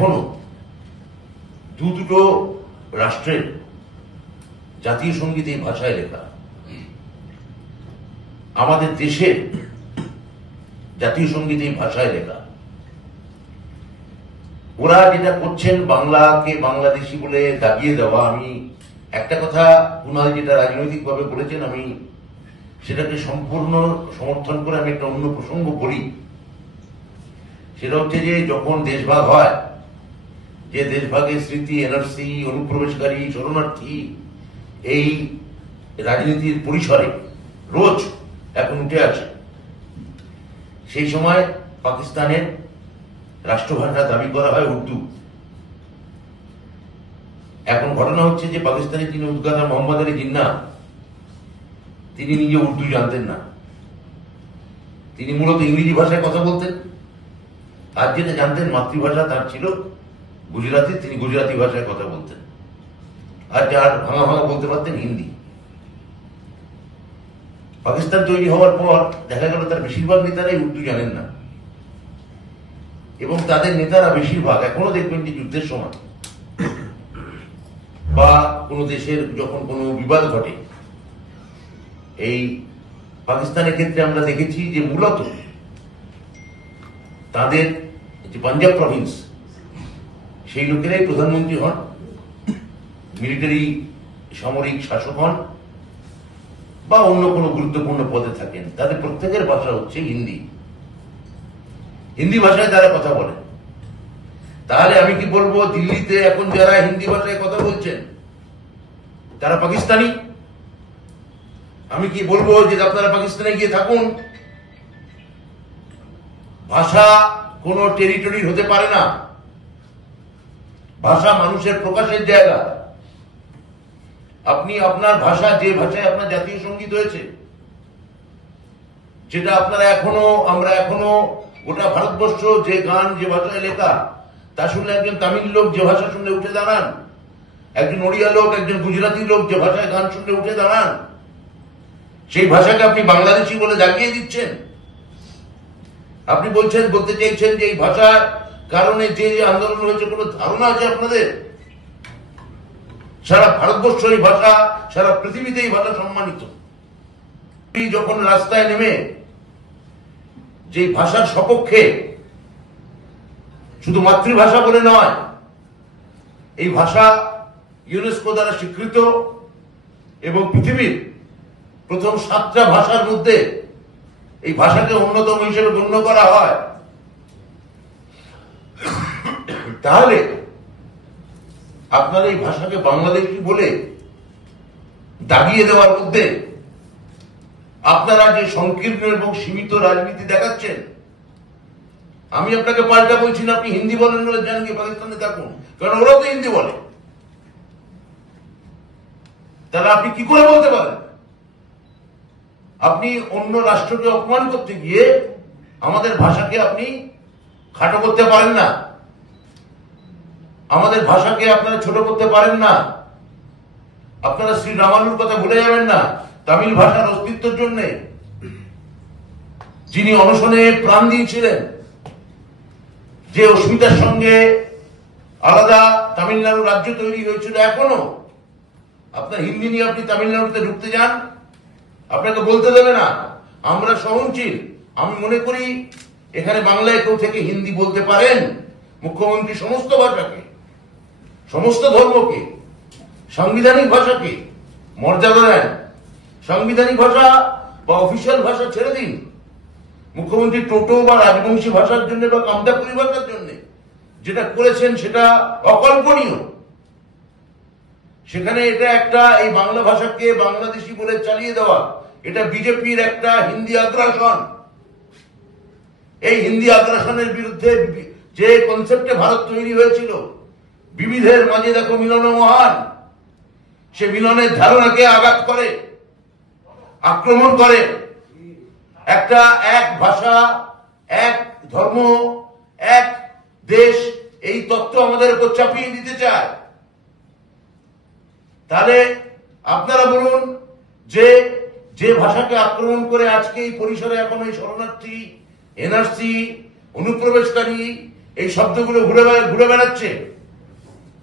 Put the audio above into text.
এখনো দুটো রাষ্ট্রের জাতীয় সঙ্গীত এই ভাষায় লেখা, আমাদের দেশের জাতীয় সঙ্গীত এই ভাষায় লেখা। ওরা যেটা করছেন বাংলাকে বাংলাদেশি বলে দাবিয়ে দেওয়া, আমি একটা কথা কুণাল যেটা রাজনৈতিকভাবে বলেছেন আমি সেটাকে সম্পূর্ণ সমর্থন করে আমি একটা অন্য প্রসঙ্গ বলি। সেটা হচ্ছে যে যখন দেশভাগ হয়, যে দেশভাগের স্মৃতি, এনআরসি, অনুপ্রবেশকারী, শরণার্থী এই রাজনীতির পরিসরে রোজ এখন উঠে আছে, সেই সময় পাকিস্তানের রাষ্ট্রভাষা দাবি করা হয় উর্দু। এখন ঘটনা হচ্ছে যে পাকিস্তানের যিনি উদ্গাতা মোহাম্মদ আলী জিন্নাহ, তিনি নিজে উর্দু জানতেন না, তিনি মূলত ইংরেজি ভাষায় কথা বলতেন, আর যেটা জানতেন মাতৃভাষা তার ছিল গুজরাটি, তিনি গুজরাটি ভাষায় কথা বলতেন, আর যার ভাঙা ভাঙা বলতে পারতেন হিন্দি। পাকিস্তান তৈরি হওয়ার পর দেখা গেল তার বেশিরভাগ নেতারাই উর্দু জানেন না, এবং তাদের নেতারা বেশিরভাগ এখনো দেখবেন যে যুদ্ধের সময় বা কোনো দেশের যখন কোনো বিবাদ ঘটে, এই পাকিস্তানের ক্ষেত্রে আমরা দেখেছি যে মূলত তাদের যে পাঞ্জাব প্রভিন্স সেই লোকেরাই প্রধানমন্ত্রী হন, মিলিটারি সামরিক শাসক হন বা অন্য কোনো গুরুত্বপূর্ণ পদে থাকেন। তাদের প্রত্যেকের ভাষা হচ্ছে হিন্দি, হিন্দি ভাষায় তারা কথা বলেন। তাহলে আমি কি বলবো দিল্লিতে এখন যারা হিন্দি ভাষায় কথা বলছেন তারা পাকিস্তানি? আমি কি বলবো যে আপনারা পাকিস্তানে গিয়ে থাকুন? ভাষা কোনো টেরিটরি হতে পারে না, ভাষা মানুষের প্রকাশের জায়গা। আপনি আপনার ভাষা, যে ভাষায় আপনার জাতীয় সঙ্গীত হয়েছে, যেটা আপনারা আমরা এখনো গোটা ভারতবর্ষ যে গান যে ভাষায় লেখা তা শুনলে একজন তামিল লোক যে ভাষা শুনলে উঠে দাঁড়ান, একজন ওড়িয়া লোক, একজন গুজরাটি লোক যে ভাষায় গান শুনলে উঠে দাঁড়ান, সেই ভাষাকে আপনি বাংলাদেশি বলে দাগিয়ে দিচ্ছেন। আপনি বলতে চাইছেন যে এই ভাষার কারণে যে আন্দোলন হয়েছে কোনো ধারণা আছে আপনাদের? সারা ভারতবর্ষ এই ভাষা, সারা পৃথিবীতে এই ভাষা সম্মানিত। যখন রাস্তায় নেমে যে ভাষার সপক্ষে, শুধু মাতৃভাষা বলে নয়, এই ভাষা ইউনেস্কো দ্বারা স্বীকৃত এবং পৃথিবীর প্রথম 7টা ভাষার মধ্যে এই ভাষাকে অন্যতম হিসেবে গণ্য করা হয়, তাহলে আপনারা এই ভাষাকে বাংলাদেশি বলে দাবিয়ে দেওয়ার মধ্যে আপনারা যে সংকীর্ণ এবং সীমিত রাজনীতি দেখাচ্ছেন, আমি আপনাকে পাল্টা বলছি না আপনি হিন্দি বলেন বলে জানেন কি পাকিস্তানে থাকুন, কারণ ওরাও তো হিন্দি বলে। তাহলে আপনি কি করে বলতে পারেন? আপনি অন্য রাষ্ট্রকে অপমান করতে গিয়ে আমাদের ভাষাকে আপনি খাটো করতে পারেন না, আমাদের ভাষাকে আপনারা ছোট করতে পারেন না। আপনারা শ্রী রামানুর কথা ভুলে যাবেন না, তামিল ভাষার অস্তিত্বের জন্য যিনি অনশনে প্রাণ দিয়েছিলেন, যে অস্মিতার সঙ্গে আলাদা তামিলনাড়ু রাজ্য তৈরি হয়েছিল। এখনো আপনার হিন্দি নিয়ে আপনি তামিলনাড়ুতে ঢুকতে যান, আপনাকে বলতে দেবে না। আমরা সহনশীল, আমি মনে করি এখানে বাংলায় কেউ থেকে হিন্দি বলতে পারেন। মুখ্যমন্ত্রী সমস্ত ভাষাকে, সমস্ত ধর্মকে, সাংবিধানিক ভাষাকে মর্যাদা দেন। সাংবিধানিক ভাষা বা অফিসিয়াল ভাষা ছেড়ে দিন, মুখ্যমন্ত্রী টোটো বা রাজবংশী ভাষার জন্য বা কামদা পরিভাষার জন্য যেটা করেছেন সেটা অকল্পনীয়। সেখানে এটা একটা এই বাংলা ভাষাকে বাংলাদেশি বলে চালিয়ে দেওয়া, এটা বিজেপির একটা হিন্দি আগ্রাসন। এই হিন্দি আগ্রাসনের বিরুদ্ধে যে কনসেপ্টে ভারত তৈরি হয়েছিল, বিবিধের মাঝে দেখো মিলন মহান, সে মিলনের ধারণাকে আঘাত করে, আক্রমণ করে। একটা এক ভাষা, এক ধর্ম, এক দেশ, এই তত্ত্ব আমাদের উপর চাপিয়ে দিতে চায়। তাহলে আপনারা বলুন যে যে ভাষাকে আক্রমণ করে আজকে এই পরিসরে এখন এই শরণার্থী, এনআরসি, অনুপ্রবেশকারী এই শব্দগুলো ঘুরে ঘুরে বেড়াচ্ছে।